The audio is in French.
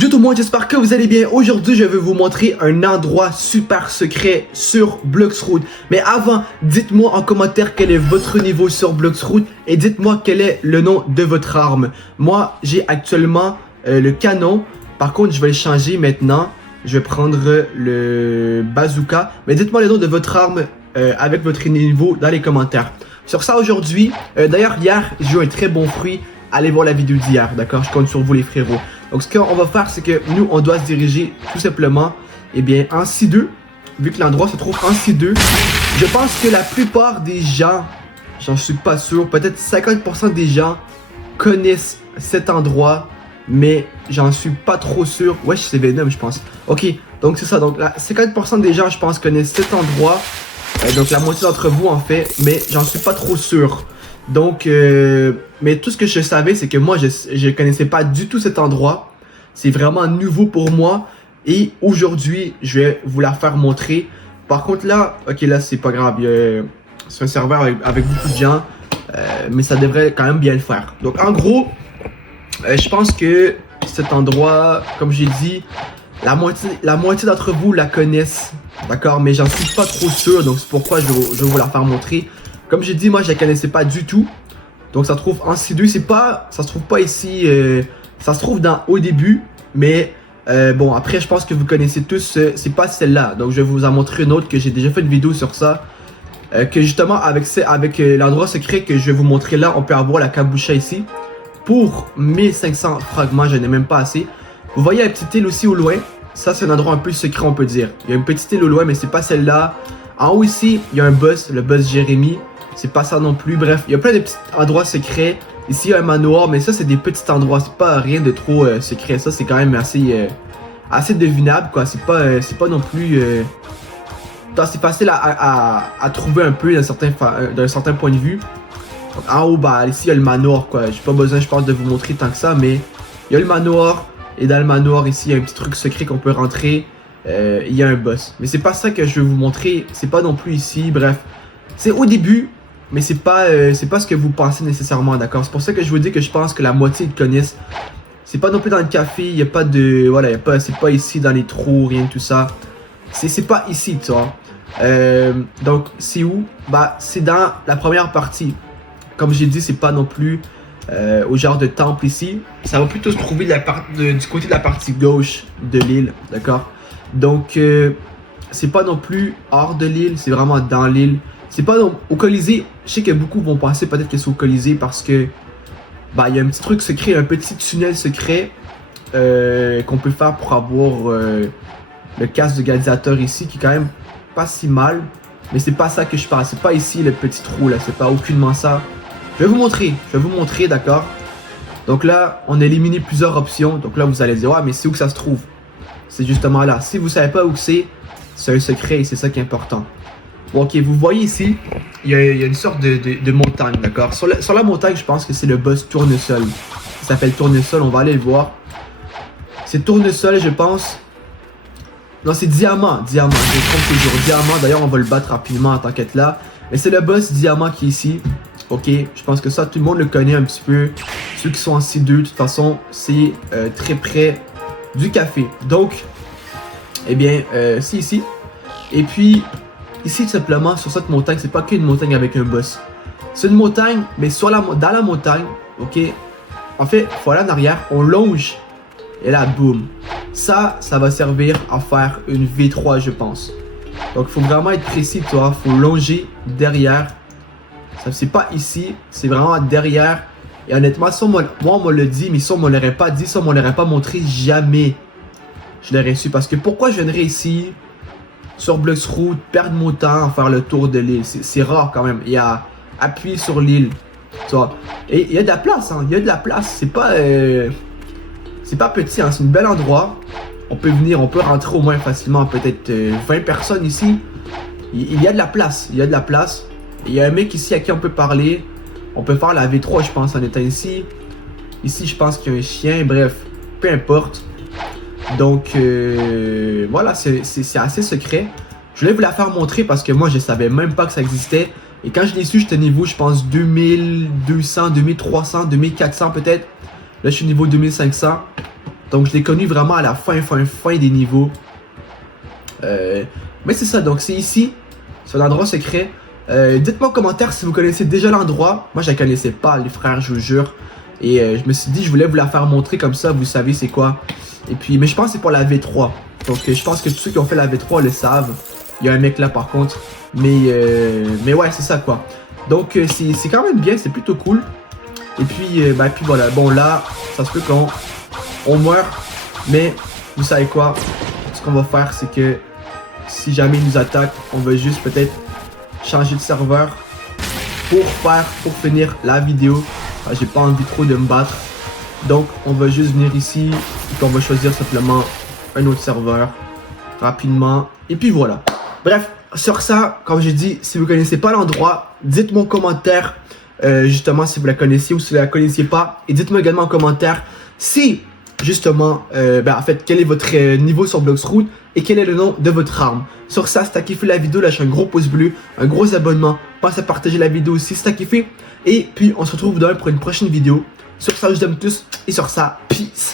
Du tout le monde, j'espère que vous allez bien. Aujourd'hui, je vais vous montrer un endroit super secret sur Bloxroot. Mais avant, dites-moi en commentaire quel est votre niveau sur Bloxroot et dites-moi quel est le nom de votre arme. Moi, j'ai actuellement le canon. Par contre, je vais le changer maintenant. Je vais prendre le bazooka. Mais dites-moi le nom de votre arme avec votre niveau dans les commentaires. Sur ça, aujourd'hui, d'ailleurs, hier, j'ai eu un très bon fruit. Allez voir la vidéo d'hier, d'accord? Je compte sur vous les frérots. Donc ce qu'on va faire, c'est que nous, on doit se diriger tout simplement, eh bien, en C2. Vu que l'endroit se trouve en C2. Je pense que la plupart des gens, j'en suis pas sûr, peut-être 50% des gens connaissent cet endroit. Mais j'en suis pas trop sûr. Ouais, c'est Venom, je pense. Ok, donc c'est ça. Donc 50% des gens, je pense, connaissent cet endroit. Donc la moitié d'entre vous, en fait. Mais j'en suis pas trop sûr. Donc, mais tout ce que je savais, c'est que moi, je connaissais pas du tout cet endroit. C'est vraiment nouveau pour moi. Et aujourd'hui, je vais vous la faire montrer. Par contre, là, ok, là, c'est pas grave. C'est un serveur avec beaucoup de gens. Mais ça devrait quand même bien le faire. Donc, en gros, je pense que cet endroit, comme j'ai dit, la moitié d'entre vous la connaissent. D'accord? Mais j'en suis pas trop sûr. Donc, c'est pourquoi je vais vous la faire montrer. Comme j'ai dit, moi je la connaissais pas du tout. Donc ça se trouve en C2, ça se trouve pas ici, ça se trouve au début. Mais bon, après je pense que vous connaissez tous, c'est pas celle-là. Donc je vais vous en montrer une autre que j'ai déjà fait une vidéo sur ça. Que justement avec l'endroit secret que je vais vous montrer là, on peut avoir la cabocha ici. Pour 1500 fragments, je n'ai même pas assez. Vous voyez la petite île aussi au loin. Ça c'est un endroit un peu secret, on peut dire. Il y a une petite île au loin mais c'est pas celle-là. En haut ici, il y a un boss, le boss Jérémy. C'est pas ça non plus. Bref, il y a plein de petits endroits secrets. Ici, il y a un manoir, mais ça, c'est des petits endroits. C'est pas rien de trop secret. Ça, c'est quand même assez devinable, quoi. C'est pas non plus... c'est facile à trouver un peu d'un certain point de vue. Donc, en haut, bah, ici, il y a le manoir, quoi. J'ai pas besoin, je pense, de vous montrer tant que ça, mais il y a le manoir. Et dans le manoir, ici, il y a un petit truc secret qu'on peut rentrer. Il y a un boss. Mais c'est pas ça que je vais vous montrer. C'est pas non plus ici. Bref, c'est au début. Mais c'est pas ce que vous pensez nécessairement, d'accord? C'est pour ça que je vous dis que je pense que la moitié ils connaissent. C'est pas non plus dans le café, il n'y a pas de... Voilà, c'est pas ici dans les trous, rien de tout ça. C'est pas ici, tu vois. Donc, c'est où? Bah, c'est dans la première partie. Comme j'ai dit, c'est pas non plus au genre de temple ici. Ça va plutôt se trouver du côté de la partie gauche de l'île, d'accord? Donc, c'est pas non plus hors de l'île, c'est vraiment dans l'île. C'est pas au Colisée. Je sais que beaucoup vont penser peut-être que c'est au Colisée parce que bah il y a un petit truc secret, un petit tunnel secret qu'on peut faire pour avoir le casque de gladiateur ici qui est quand même pas si mal. Mais c'est pas ça que je parle. C'est pas ici le petit trou là. C'est pas aucunement ça. Je vais vous montrer, d'accord. Donc là, on a éliminé plusieurs options. Donc là, vous allez dire ouais, mais c'est où que ça se trouve? C'est justement là. Si vous savez pas où c'est un secret et c'est ça qui est important. Bon, ok, vous voyez ici, il y a une sorte de montagne, d'accord? Sur la montagne, je pense que c'est le boss Tournesol. Il s'appelle Tournesol, on va aller le voir. C'est Tournesol, je pense. Non, c'est Diamant, je trompe toujours. Diamant, d'ailleurs, on va le battre rapidement en tant qu'être là. Mais c'est le boss Diamant qui est ici. Ok, je pense que ça, tout le monde le connaît un petit peu. Ceux qui sont en C2, de toute façon, c'est très près du café. Donc, eh bien, c'est ici. Et puis... Ici, tout simplement, sur cette montagne, c'est pas qu'une montagne avec un boss. C'est une montagne, mais dans la montagne, ok? En fait, il faut aller en arrière, on longe, et là, boum. Ça va servir à faire une V3, je pense. Donc, il faut vraiment être précis, tu vois. Il faut longer derrière. C'est pas ici, c'est vraiment derrière. Et honnêtement, ça, moi, on me le dit, mais ça, on me l'aurait pas dit, ça, on me l'aurait pas montré jamais. Je l'aurais su, parce que pourquoi je viendrais ici sur Bloxroot, perdre mon temps à faire le tour de l'île? C'est rare quand même. Il y a appuyé sur l'île. Et il y a de la place, hein. Il y a de la place. C'est pas petit, hein. C'est un bel endroit. On peut venir, on peut rentrer au moins facilement. Peut-être 20 personnes ici. Il y a de la place. Il y a de la place. Et il y a un mec ici à qui on peut parler. On peut faire la V3, je pense, en étant ici. Ici, je pense qu'il y a un chien. Bref, peu importe. Donc voilà, c'est assez secret. Je voulais vous la faire montrer parce que moi je savais même pas que ça existait. Et quand je l'ai su, j'étais niveau, je pense 2200, 2300, 2400 peut-être. Là je suis niveau 2500. Donc je l'ai connu vraiment à la fin des niveaux. Mais c'est ça, donc c'est ici, c'est un endroit secret. Dites-moi en commentaire si vous connaissez déjà l'endroit. Moi je la connaissais pas les frères, je vous jure. Et je me suis dit je voulais vous la faire montrer comme ça, vous savez c'est quoi. Et puis, mais je pense que c'est pour la V3. Donc je pense que tous ceux qui ont fait la V3 le savent. Il y a un mec là par contre. Mais ouais c'est ça quoi. Donc c'est quand même bien, c'est plutôt cool. Et puis, puis voilà, bon là, ça se peut qu'on meurt. Mais vous savez quoi, ce qu'on va faire c'est que si jamais ils nous attaquent, on va juste peut-être changer de serveur pour finir la vidéo. J'ai pas envie trop de me battre. Donc on va juste venir ici et puis on va choisir simplement un autre serveur rapidement. Et puis voilà. Bref, sur ça, comme j'ai dit, si vous connaissez pas l'endroit, dites-moi en commentaire justement si vous la connaissiez ou si vous la connaissiez pas. Et dites-moi également en commentaire si justement, en fait, quel est votre niveau sur Bloxroot et quel est le nom de votre arme. Sur ça, si t'as kiffé la vidéo, lâche un gros pouce bleu, un gros abonnement, pense à partager la vidéo aussi si t'as kiffé. Et puis, on se retrouve demain pour une prochaine vidéo. Sur ça, je vous aime tous et sur ça, peace.